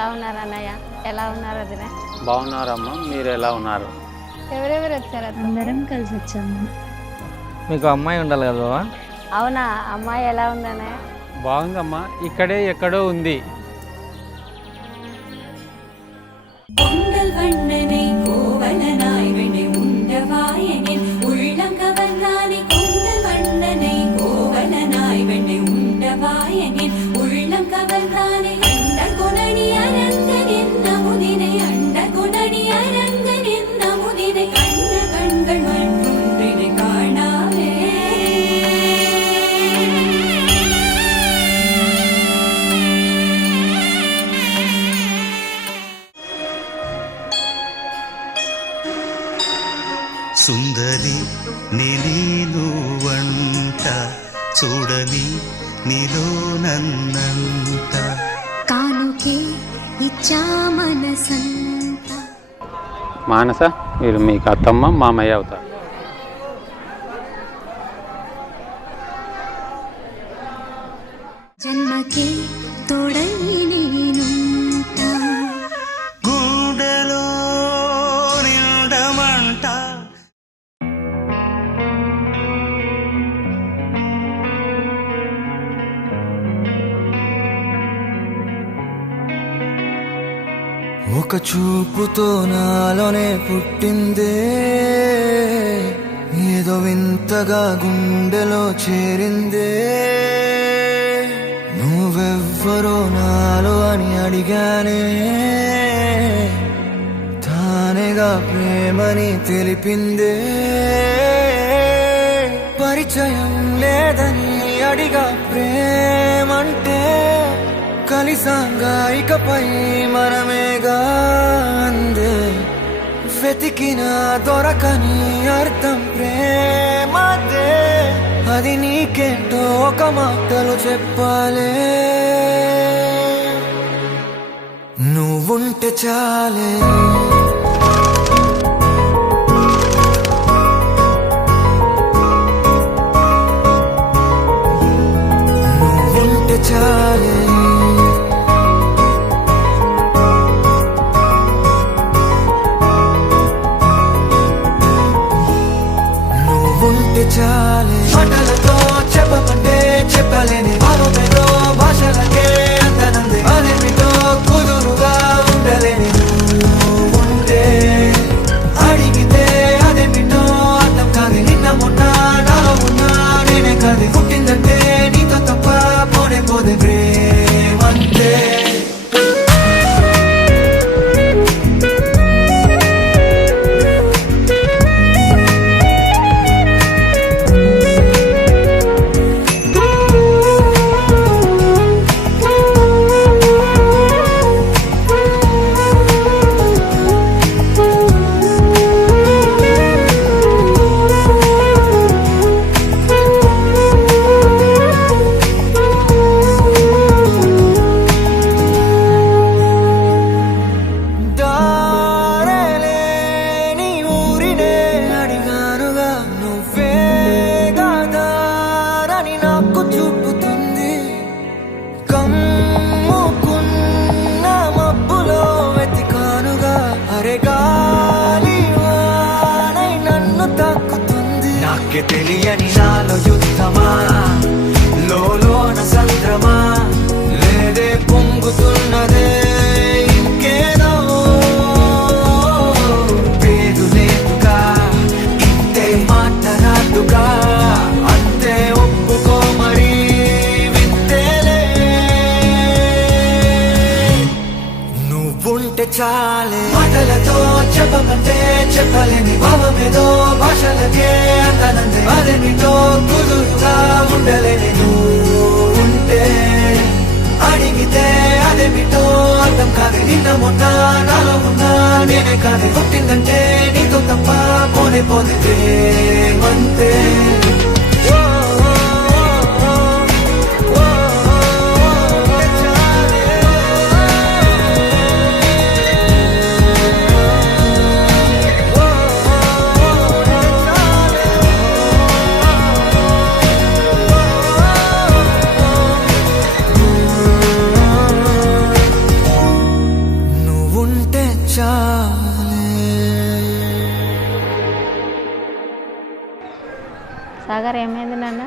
ఎలా ఉన్నారు అన్నయ్య? ఎలా ఉన్నారు వదిన? బాగున్నారమ్మా, మీరు ఎలా ఉన్నారు? ఎవరెవరు వచ్చారు? అందరం కలిసి వచ్చాము. మీకు అమ్మాయి ఉండాలి కదా బాబా? అవునా? అమ్మాయి ఎలా ఉందన్నయ్య? బాగుందమ్మా, ఇక్కడే ఎక్కడో ఉంది. సుందరి నీను వంట చూడని నీలో నన్నంత కానుకే ఇచ్చా మనసంత. మానస, మీరు మీకు అత్తమ్మ మామయ్య అవుతారు. జన్మకే తోడై నేనుంటా. గుండెలో నిండమంట. ఒక చూపుతో నాలోనే పుట్టిందే, ఏదో వింతగా గుండెలో చేరిందే. నువ్వెవ్వరో నాలో అని అడిగానే, తానేగా ప్రేమని తెలిపిందే. పరిచయం లేదని అడిగా ప్రేమంటే, కలిసాంగా ఇకపై మనమేగా అందే. వెతికిన దొరకని అర్థం ప్రేమదే, అది నీకేంటో ఒక మాటలు చెప్పాలే. నువ్వుంటే చాలే, నువ్వుంటే చాలే. నువ్వుంటే చాలే. మాటలతో చెప్పమంటే చెప్పలేని భావమేదో, భాషలకే అందనందే. అదేమిటో కుదురుగా ఉండలేని నువ్వుంటే, అడిగితే అదేమిటో అర్థం కాదు. నిన్న మొన్న నాలో ఉన్నా నేనే కాదు. పుట్టిందంటే నీతో తప్ప పోనే పోదే ప్రేమంతే. తెలియని నాలో యుద్ధమా, లోన సంద్రమా, లేదే పొంగుతున్నదే ఇంకేదో. పేరు లేదుగా, ఇంతే మాట్లాడుగా, అంతే ఒప్పుకో మరి వింతేలే. నువ్వుంటే చాలే. మాటలతో చెప్పమంటే చెప్పలేని భావమేదో, భాషలకే అందనందే. అదేమిటో కుదురుగా ఉండలేని నువ్వుంటే, అడిగితే అదేమిటో అర్థం కాదు. నిన్న మొన్న నాలో ఉన్నా నేనే కాదు. పుట్టిందంటే నీతో తప్ప పోనే పోదే ప్రేమంతే. సాగర్ ఏమైంది నాన్న?